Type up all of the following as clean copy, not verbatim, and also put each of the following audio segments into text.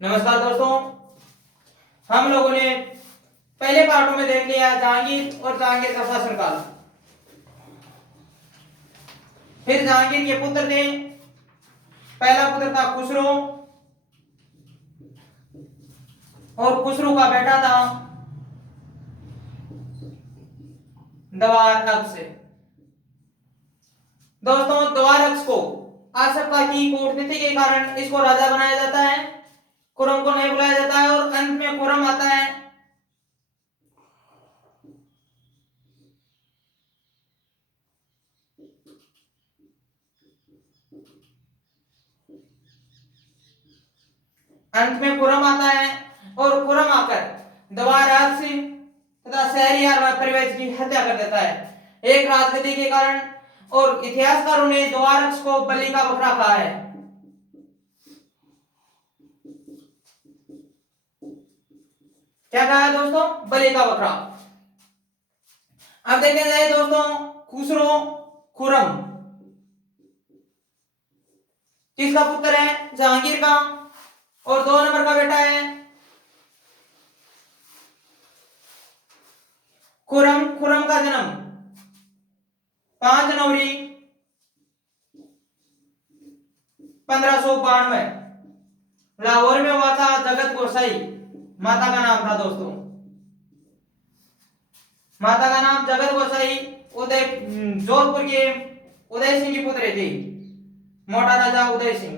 नमस्कार दोस्तों। हम लोगों ने पहले पार्टों में देख लिया जहांगीर और जहांगीर का शासनकाल। फिर जहांगीर के पुत्र थे। पहला पुत्र था खुसरो और खुसरो का बेटा था दवार अक्ष। दोस्तों, दवार अक्ष को आशंका की कूटनीति के कारण इसको राजा बनाया जाता है, खुरम को नहीं बुलाया जाता है और अंत में खुरम आता है। अंत में खुरम आता है और खुरम आकर दवार अक्ष तथा शहरयार व परिवेश की हत्या कर देता है एक राजगद्दी के कारण। और इतिहासकारों ने दवार अक्ष को बलि का बकरा कहा है। क्या कहा है दोस्तों? बलि का बकरा। अब देखें जाए दोस्तों, खुसरो खुरम किसका पुत्र है? जहांगीर का। और 2 नंबर का बेटा है खुरम। खुरम का जन्म 5 जनवरी 1592 लाहौर में हुआ था। जगत गोसाई माता का नाम था दोस्तों। माता का नाम जगत गोसाई उदय जोधपुर के उदय सिंह की पुत्री थी, मोटा राजा उदय सिंह।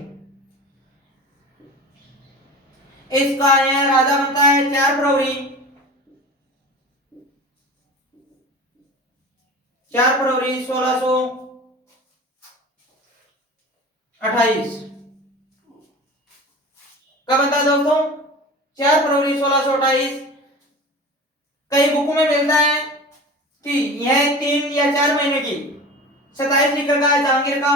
इसका यह राजा बनता है 4 फरवरी 1628। कब बनता है दोस्तों? 4 फरवरी 1628। कई बुकों में मिलता है कि यह 3 या 4 महीने की 27 लिख रखा है जहांगीर का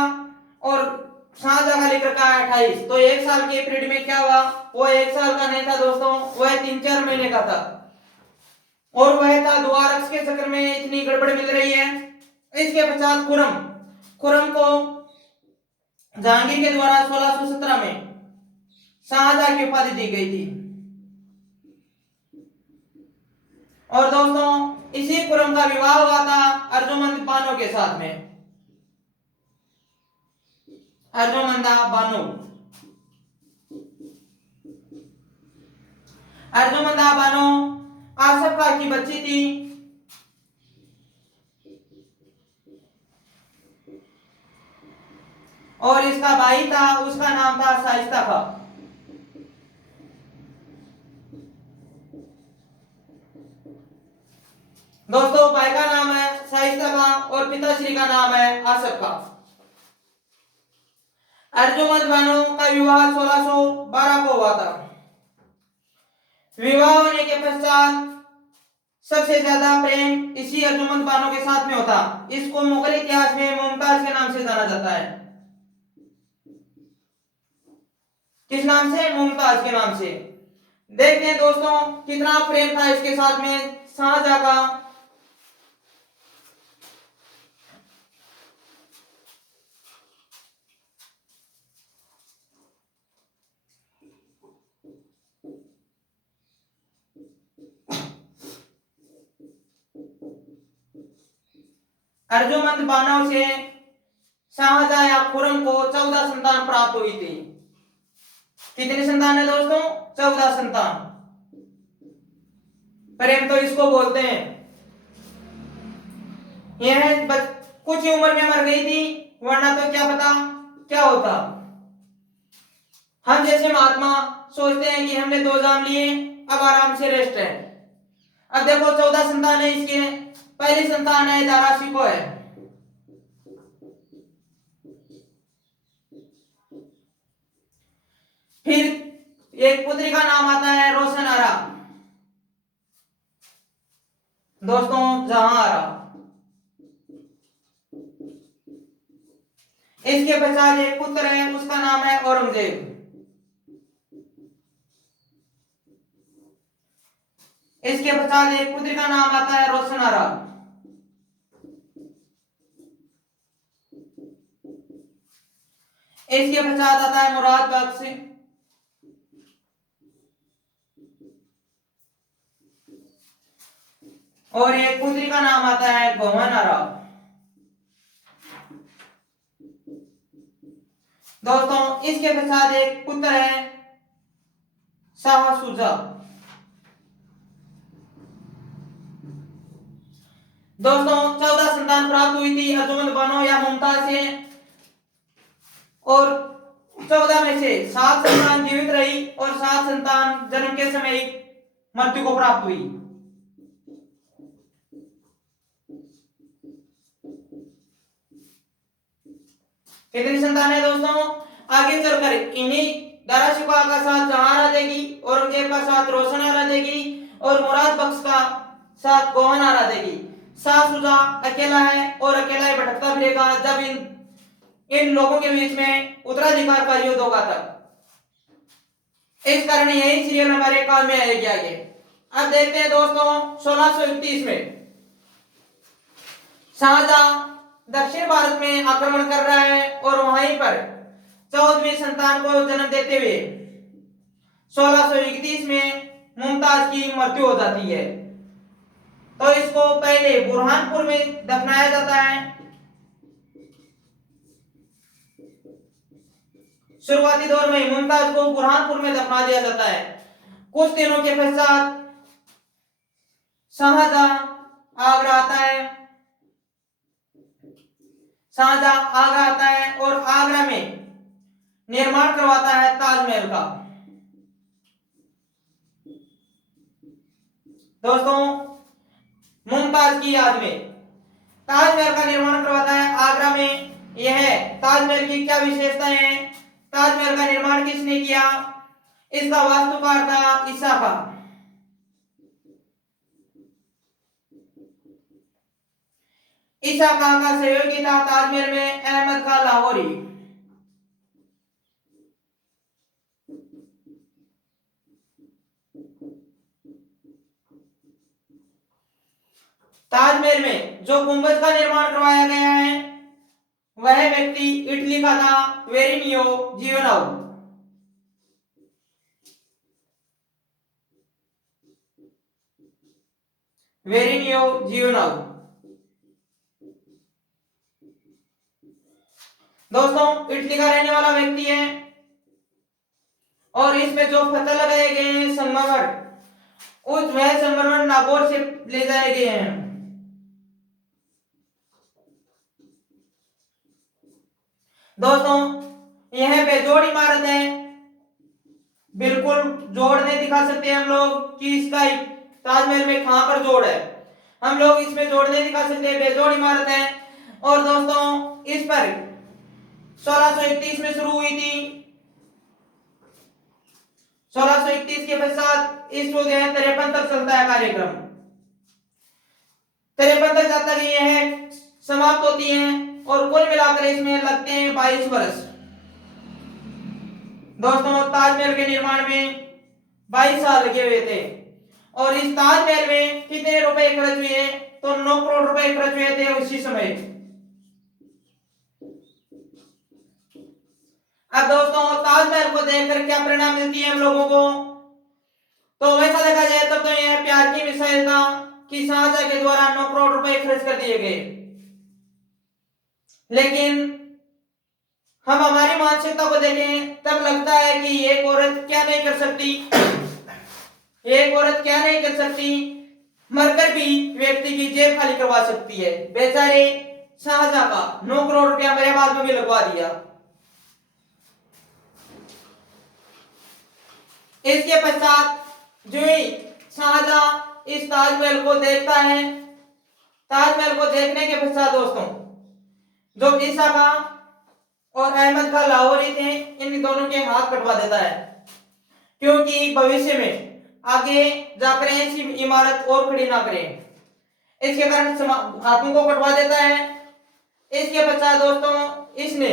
और शाहजहां का लिख रखा है 28। तो 1 साल के पीरियड में क्या हुआ? वो 1 साल का नहीं था दोस्तों, वह 3-4 महीने का था। और वह था द्वार अक्ष के चक्कर में इतनी गड़बड़ मिल रही है। इसके पश्चात खुरम। खुरम को जहांगीर के द्वारा 1617 में शाहजहां की उपाधि दी गई थी। और दोस्तों, इसी खुरम का विवाह हुआ था अर्जुमंद बानो के साथ में। अर्जुमंदा बानो। अर्जुमंदा बानो आसफा की बच्ची थी। और इसका भाई था, उसका नाम था शाइस्ता खां। दोस्तों, भाई का नाम है शाइस्ता खां और पिताश्री का नाम है आसफ खां। अर्जुमंद बानो का विवाह 1612 को हुआ था। विवाह होने के पश्चात सबसे ज्यादा प्रेम इसी अर्जुमंद बानो के साथ में होता। इसको मुगल इतिहास में मुमताज के नाम से जाना जाता है। किस नाम से? मुमताज के नाम से। देखते हैं दोस्तों कितना प्रेम था इसके साथ में शाहजहां का। अर्जुमंद बानो से शाहजहां या खुरम को 14 संतान प्राप्त हुई थी। कितनी संतान है दोस्तों? 14 संतान। प्रेम तो इसको बोलते हैं। यह कुछ ही उम्र में मर गई थी, वरना तो क्या पता क्या होता। हम जैसे महात्मा सोचते हैं कि हमने 2 जाम लिए, अब आराम से रेस्ट है। अब देखो 14 संतान है इसके। पहली संतान है दारा शिको है। फिर एक पुत्री का नाम आता है रोशन आरा। दोस्तों, जहां आरा। इसके पश्चात एक पुत्र है, उसका नाम है औरंगजेब। इसके पश्चात एक पुत्री का नाम आता है रोशन आरा। इसके पश्चात आता है मुराद बख्श। और एक पुत्री का नाम आता है गौहनारा। दोस्तों इसके पश्चात एक पुत्र है शाहसुजा। दोस्तों 14 संतान प्राप्त हुई थी अर्जुमंद बानो या मुमताज से, और 14 में से 7 संतान जीवित रही और 7 संतान जन्म के समय मृत्यु को प्राप्त हुई। कितनी संतान है दोस्तों? आगे चलकर इन्हीं दाराशिकोह का साथ जहारा देगी, औरंगजेब का साथ रोशन आरा देगी और मुराद बख्श का साथ गोहन आरा देगी। शाहसुजा अकेला है और अकेला ही भटकता फिरेगा जब इन लोगों के बीच में उत्तराधिकार का युद्ध होगा तब। इस कारण यही सीरियल हमारे काम में आएगी आगे। अब देखते हैं दोस्तों 1631 में शाहजहां दक्षिण भारत में आक्रमण कर रहा है और वहीं पर 14वीं संतान को जन्म देते हुए 1631 में मुमताज की मृत्यु हो जाती है। तो इसको पहले बुरहानपुर में दफनाया जाता है। शुरुआती दौर में मुमताज को बुरहानपुर में दफना दिया जाता है। कुछ दिनों के पश्चात शाहजहां आगरा आता है। शाहजहां आगरा आता है और आगरा में निर्माण करवाता है ताजमहल का। दोस्तों मुमताज की याद में ताजमहल का निर्माण करवाता है आगरा में। यह ताजमहल की क्या विशेषताएं हैं, ताजमहल का निर्माण किसने किया, इसका वास्तुकार था ईसा का। ईसा खां का सहयोगी था ताजमहल में अहमद खां लाहौरी। ताजमहल में जो गुंबद का निर्माण करवाया गया है वह व्यक्ति इटली का था, वेरिनियो जियोनाउ। वेरिनियो जियोनाउ। दोस्तों इटली का रहने वाला व्यक्ति है और इसमें जो पत्थर लगाए गए हैं संगमरमर, उस वह संगमरमर नागौर से ले जाए गए हैं। दोस्तों यह बेजोड़ इमारत है, बिल्कुल जोड़ नहीं दिखा सकते हम लोग कि इसका ताजमहल में कहां पर जोड़ है, हम लोग इसमें जोड़ नहीं दिखा सकते, बेजोड़ इमारत है। और दोस्तों इस पर 1631 में शुरू हुई थी। 1631 के पश्चात इसको जो है 53 तक चलता है कार्यक्रम। 53 तक जब तक यह समाप्त होती है और कुल मिलाकर इसमें लगते हैं 22 वर्ष। दोस्तों ताजमहल के निर्माण में 22 साल लगे हुए थे और इस ताजमहल में कितने रुपए खर्च हुए, तो 9 करोड़ रुपए खर्च हुए थे उसी समय। अब दोस्तों ताजमहल को देखकर क्या प्रेरणा मिलती है हम लोगों को, तो वैसा देखा जाए तब तो यह प्यार की मिसाइल था कि शाहजहां के द्वारा 9 करोड़ रुपए खर्च कर दिए गए। लेकिन हम हमारी मानसिकता को देखें तब लगता है कि एक औरत क्या नहीं कर सकती, एक औरत क्या नहीं कर सकती, मरकर भी व्यक्ति की जेब खाली करवा सकती है। बेचारे शाहजहां का 9 करोड़ रुपया मेरे बाद में भी लगवा दिया। इसके पश्चात जो ही शाहजहां इस ताजमहल को देखता है, ताजमहल को देखने के पश्चात दोस्तों जो ईसा खां और अहमद खां लाहौरी थे इन दोनों के हाथ कटवा देता है, क्योंकि भविष्य में आगे जाकर ऐसी इमारत और खड़ी ना करें, इसके कारण हाथों को कटवा देता है। इसके पश्चात दोस्तों इसने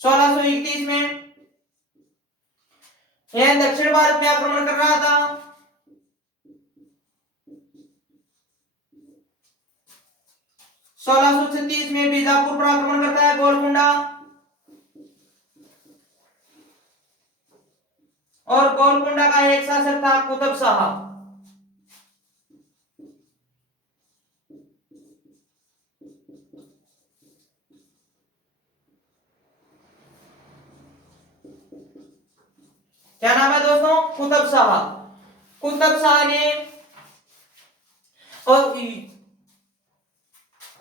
सोलह सौ 31 में यह दक्षिण भारत में आक्रमण कर रहा था। 1636 में बीजापुर पर आक्रमण करता है, गोलकुंडा। और गोलकुंडा का एक शासक था कुतुब शाह। क्या नाम है दोस्तों? कुतुब शाह। कुतुब शाह ने और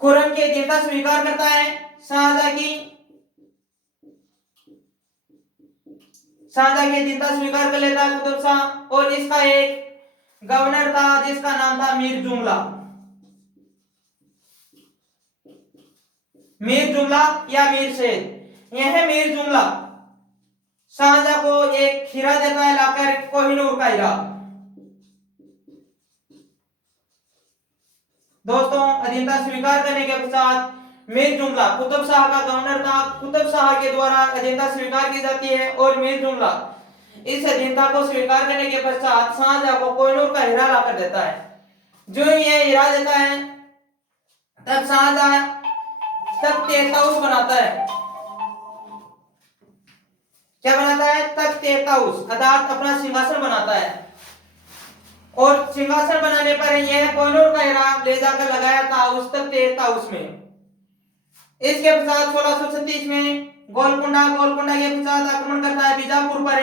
खुर्रम की अधीनता स्वीकार करता है। शाहजहां की अधीनता स्वीकार कर लेता है कुतुब शाह, और इसका एक गवर्नर था जिसका नाम था मीर जुमला। मीर जुमला या मीर सैद। यह मीर जुमला शाहजहां को एक हीरा देता है लाकर, कोहिनूर का हीरा। दोस्तों, अधीनता स्वीकार करने के पश्चात मीर जुमला कुतुब शाह का गवर्नर था। कुतुब शाह के द्वारा अधीनता स्वीकार की जाती है और मीर जुमला इस अधीनता को स्वीकार करने के पश्चात शाहजहां को कोहिनूर का हीरा लाकर देता है। जो ये हीरा देता है तब शाहजहां तख्त ताउस बनाता है। क्या बनाता है? तख्त ताउस, अर्थात अपना सिंहासन बनाता है। और सिंहासन बनाने पर यह कोहिनूर का हीरा ले जाकर लगाया था उस तख्त ताउस में। इसके पश्चात 1636 में गोलकुंडा के पश्चात आक्रमण करता है बीजापुर पर,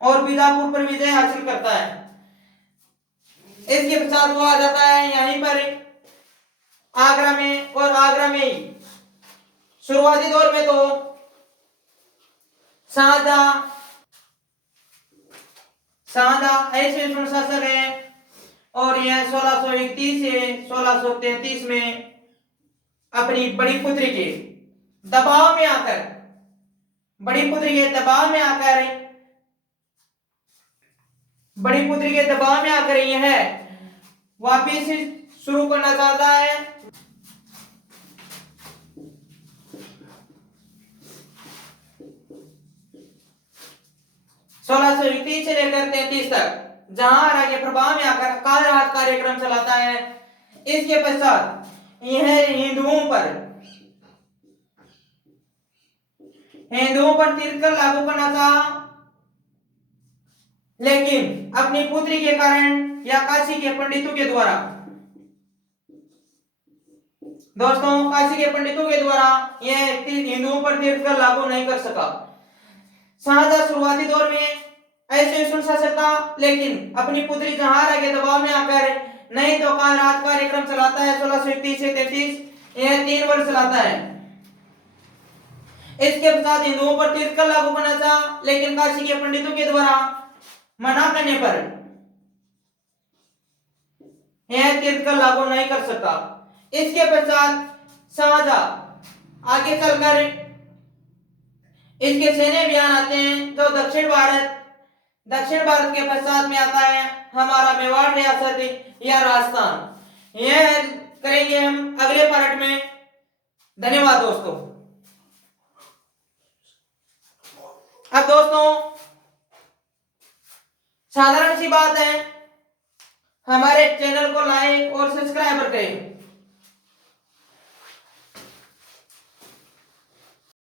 और बीजापुर पर विजय हासिल करता है। इसके पश्चात वो आ जाता है यहीं पर आगरा में, और आगरा में ही शुरुआती दौर में तो शाहजहां ऐसे शासक है, और यह 1631 से 1633 में अपनी बड़ी पुत्री के दबाव में आकर यह वापिस शुरू करना चाहता है। 1631 से लेकर 33 तक जहां राज्य प्रभाव में आकर काल रात कार्यक्रम चलाता है। इसके पश्चात यह हिंदुओं पर तीर्थकर लागू करना चाहा, लेकिन अपनी पुत्री के कारण या काशी के पंडितों के द्वारा यह हिंदुओं पर तीर्थकर लागू नहीं कर सका। शाहजहां शुरुआती दौर में ऐसे शासक था, लेकिन अपनी पुत्री जहां के दबाव में आकर नहीं तो काल रात कार्यक्रम चलाता है। 1631 से 33 यह 3 वर्ष चलाता है। इसके पश्चात हिंदुओं पर तीर्थकर लागू करना चाहा, लेकिन काशी के पंडितों के द्वारा मना करने पर यह तीर्थकर लागू नहीं कर सका। इसके पश्चात शाहजहां आगे चलकर इसके सैन्य अभियान आते हैं जो दक्षिण भारत के पश्चात में आता है हमारा मेवाड़ रियासत या राजस्थान। यह करेंगे हम अगले पार्ट में। धन्यवाद दोस्तों। अब दोस्तों, साधारण सी बात है, हमारे चैनल को लाइक और सब्सक्राइब करें।